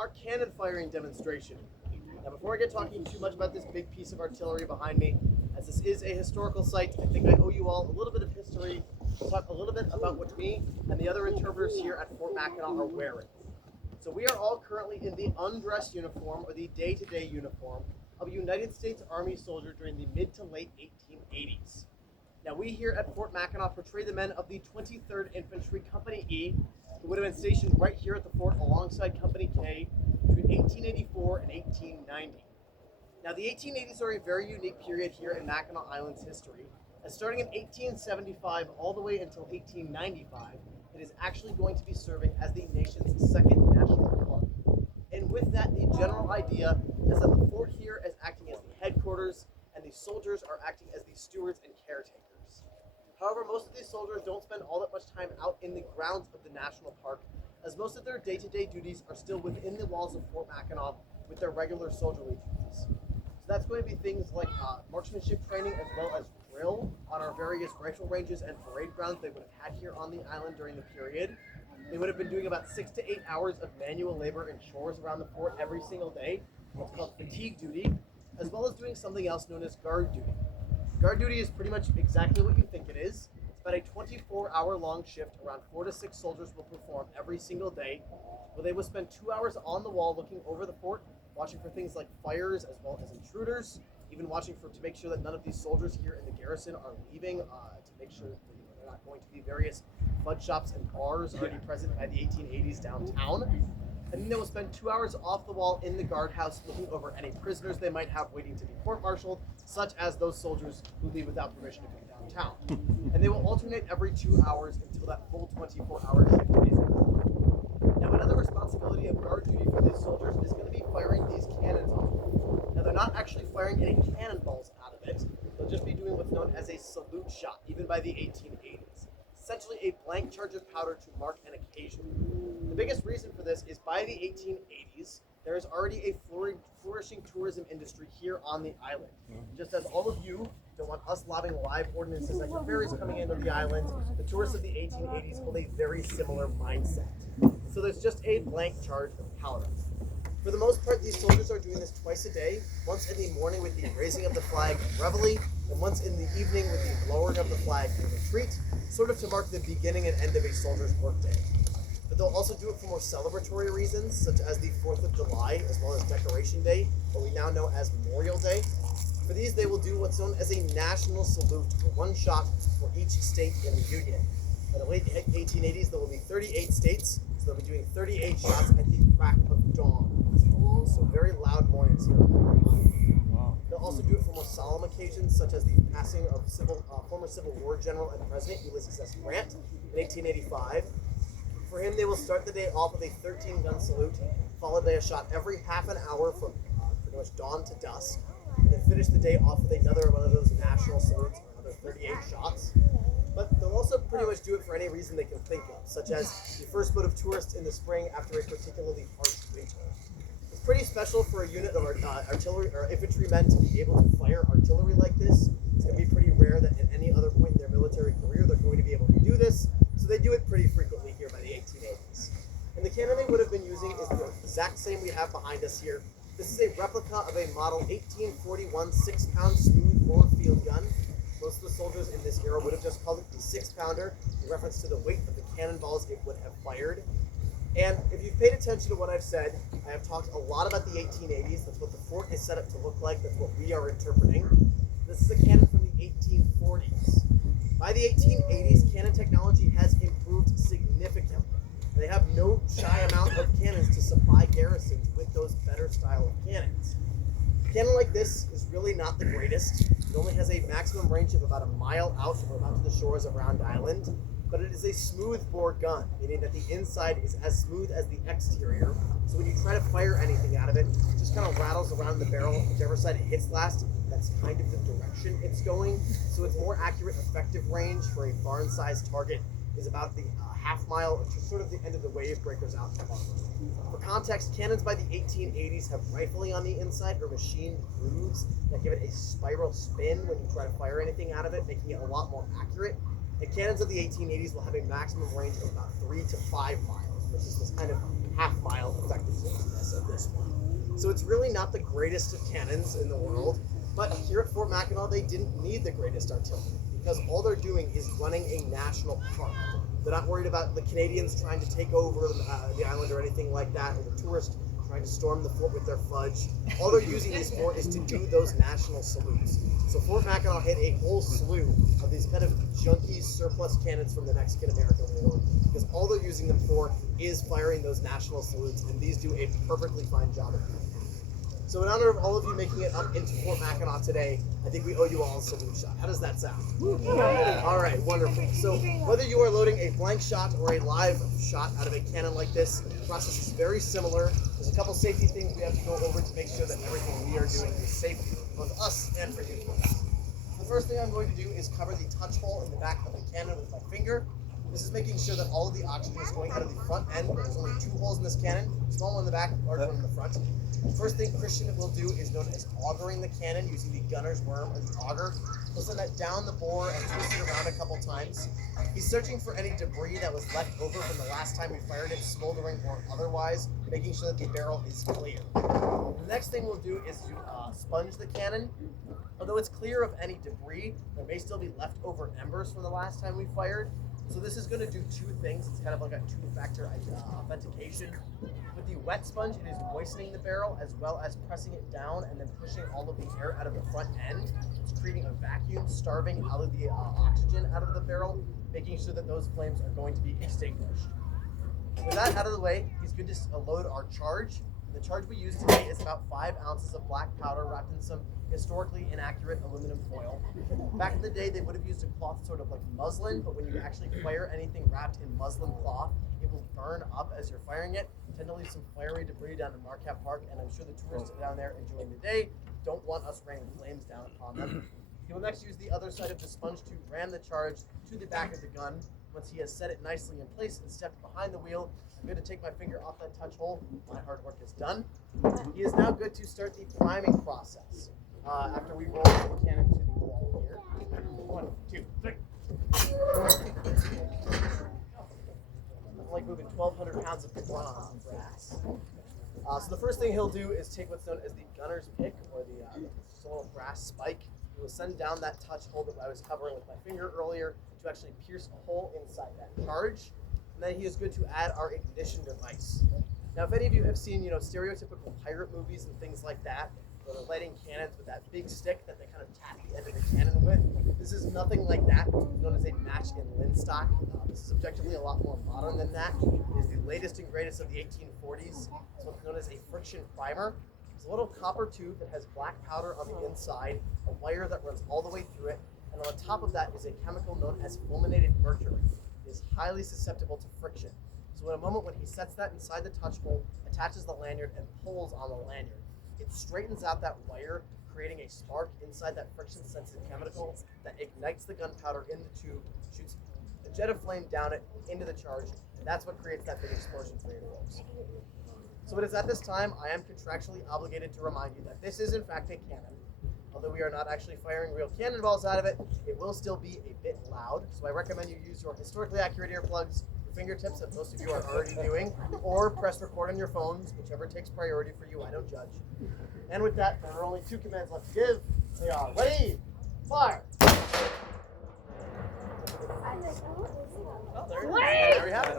our cannon firing demonstration. Now, before I get talking too much about this big piece of artillery behind me, as this is a historical site, I think I owe you all a little bit of history to talk a little bit about what me and the other interpreters here at Fort Mackinac are wearing. So we are all currently in the undress uniform, or the day-to-day uniform, of a United States Army soldier during the mid to late 1880s. Now, we here at Fort Mackinac portray the men of the 23rd Infantry Company E, who would have been stationed right here at the fort alongside Company K between 1884 and 1890. Now, the 1880s are a very unique period here in Mackinac Island's history, as starting in 1875 all the way until 1895, it is actually going to be serving as the nation's second national park. And with that, the general idea is that the fort here is acting as the headquarters, and the soldiers are acting as the stewards and caretakers. However, most of these soldiers don't spend all that much time out in the grounds of the national park, as most of their day-to-day duties are still within the walls of Fort Mackinac with their regular soldierly duties. So that's going to be things like marksmanship training, as well as drill on our various rifle ranges and parade grounds they would have had here on the island during the period. They would have been doing about 6 to 8 hours of manual labor and chores around the fort every single day, what's called fatigue duty, as well as doing something else known as guard duty. Guard duty is pretty much exactly what you think it is. It's about a 24-hour-long shift around 4 to 6 soldiers will perform every single day, where they will spend 2 hours on the wall looking over the fort, watching for things like fires as well as intruders, even watching to make sure that none of these soldiers here in the garrison are leaving, to make sure that they're not going to the various fudge shops and bars already present by the 1880s downtown. And then they will spend 2 hours off the wall in the guardhouse looking over any prisoners they might have waiting to be court-martialed, such as those soldiers who leave without permission to come downtown. And they will alternate every 2 hours until that full 24-hour shift is over. Now, another responsibility of guard duty for these soldiers is going to be firing these cannons off. Now, they're not actually firing any cannonballs out of it. They'll just be doing what's known as a salute shot, even by the 1880s. Essentially a blank charge of powder to mark an occasion. The biggest reason for this is by the 1880s, there is already a flourishing tourism industry here on the island. Just as all of you don't want us lobbing live ordinances at your ferries coming into the island, the tourists of the 1880s hold a very similar mindset. So there's just a blank charge of powder. For the most part, these soldiers are doing this twice a day, once in the morning with the raising of the flag and reveille, and once in the evening with the lowering of the flag and retreat, sort of to mark the beginning and end of a soldier's workday. But they'll also do it for more celebratory reasons, such as the 4th of July, as well as Decoration Day, what we now know as Memorial Day. For these, they will do what's known as a national salute, for one shot for each state in the Union. In the late 1880s, there will be 38 states, so they'll be doing 38 shots at the crack of dawn. So very loud mornings here. They'll also do it for more solemn occasions, such as the passing of former Civil War General and President Ulysses S. Grant in 1885. For him, they will start the day off with a 13-gun salute, followed by a shot every half an hour from pretty much dawn to dusk, and then finish the day off with another one of those national salutes, another 38 shots. But they'll also pretty much do it for any reason they can think of, such as the first boat of tourists in the spring after a particularly harsh winter. It's pretty special for a unit of artillery or infantrymen to be able to fire artillery like this. It's going to be pretty rare that at any other point in their military career they're going to be able to do this, so they do it pretty frequently here by the 1880s. And the cannon they would have been using is the exact same we have behind us here. This is a replica of a model 1841 6-pound smooth bore field gun. Most of the soldiers in this era would have just called it the 6-pounder, in reference to the weight of the cannonballs it would have fired. And if you've paid attention to what I've said, I have talked a lot about the 1880s. That's what the fort is set up to look like. That's what we are interpreting. This is a cannon from the 1840s. By the 1880s, cannon technology has improved significantly. And they have no shy amount of cannons to supply garrisons with those better style of cannons. A cannon like this is really not the greatest. It only has a maximum range of about a mile out from out to the shores of Round Island, but it is a smooth bore gun, meaning that the inside is as smooth as the exterior. So when you try to fire anything out of it, it just kind of rattles around the barrel, whichever side it hits last. That's kind of the direction it's going. So its more accurate effective range for a barn-sized target is about the half mile, to sort of the end of the wave breakers out in the harbor. For context, cannons by the 1880s have rifling on the inside or machined grooves that give it a spiral spin when you try to fire anything out of it, making it a lot more accurate. And cannons of the 1880s will have a maximum range of about 3 to 5 miles, versus this kind of half-mile effectiveness. So it's really not the greatest of cannons in the world, but here at Fort Mackinac they didn't need the greatest artillery because all they're doing is running a national park. They're not worried about the Canadians trying to take over the island or anything like that, or the tourists trying to storm the fort with their fudge. All they're using these for is to do those national salutes. So Fort Mackinac had a whole slew of these kind of junky surplus cannons from the Mexican-American War, because all they're using them for is firing those national salutes, and these do a perfectly fine job of it. So in honor of all of you making it up into Fort Mackinac today, I think we owe you all a salute shot. How does that sound? All right, wonderful. So whether you are loading a blank shot or a live shot out of a cannon like this, the process is very similar. There's a couple safety things we have to go over to make sure that everything we are doing is safe for both us and for you. The first thing I'm going to do is cover the touch hole in the back of the cannon with my finger. This is making sure that all of the oxygen is going out of the front end. There's only 2 holes in this cannon, small one in the back, large one in the front. First thing Christian will do is known as augering the cannon using the gunner's worm or the auger. He'll send that down the bore and twist it around a couple times. He's searching for any debris that was left over from the last time we fired it, smoldering or otherwise, making sure that the barrel is clear. The next thing we'll do is to sponge the cannon. Although it's clear of any debris, there may still be leftover embers from the last time we fired. So this is going to do 2 things. It's kind of like a 2-factor authentication. With the wet sponge, it is moistening the barrel as well as pressing it down and then pushing all of the air out of the front end. It's creating a vacuum, starving out of the oxygen out of the barrel, making sure that those flames are going to be extinguished. With that out of the way, he's good to load our charge. The charge we use today is about 5 ounces of black powder wrapped in some historically inaccurate aluminum foil. Back in the day, they would have used a cloth sort of like muslin, but when you actually fire anything wrapped in muslin cloth, it will burn up as you're firing it, tend to leave some fiery debris down in Marquette Park, and I'm sure the tourists down there enjoying the day don't want us raining flames down upon them. He will next use the other side of the sponge to ram the charge to the back of the gun. Once he has set it nicely in place and stepped behind the wheel, I'm going to take my finger off that touch hole. My hard work is done. He is now good to start the priming process. After we roll the cannon to the wall here. 1, 2, 3. I'm like moving 1,200 pounds of bronze and brass. So the first thing he'll do is take what's known as the gunner's pick, or the little brass spike. He will send down that touch hole that I was covering with my finger earlier to actually pierce a hole inside that charge. And then he is good to add our ignition device. Now, if any of you have seen, stereotypical pirate movies and things like that, where they're lighting cannons with that big stick that they kind of tap the end of the cannon with, this is nothing like that. It's known as a match in linstock. This is objectively a lot more modern than that. It is the latest and greatest of the 1840s. It's what's known as a friction primer. It's a little copper tube that has black powder on the inside, a wire that runs all the way through it, and on the top of that is a chemical known as fulminated mercury. It is highly susceptible to friction. So in a moment when he sets that inside the touch hole, attaches the lanyard, and pulls on the lanyard, it straightens out that wire, creating a spark inside that friction-sensitive chemical that ignites the gunpowder in the tube, shoots a jet of flame down it into the charge, and that's what creates that big explosion for your folks. So it is at this time I am contractually obligated to remind you that this is in fact a cannon. Although we are not actually firing real cannonballs out of it, it will still be a bit loud. So I recommend you use your historically accurate earplugs, your fingertips that most of you are already doing, or press record on your phones, whichever takes priority for you, I don't judge. And with that, there are only 2 commands left to give. They are ready, fire! Oh, there we have it.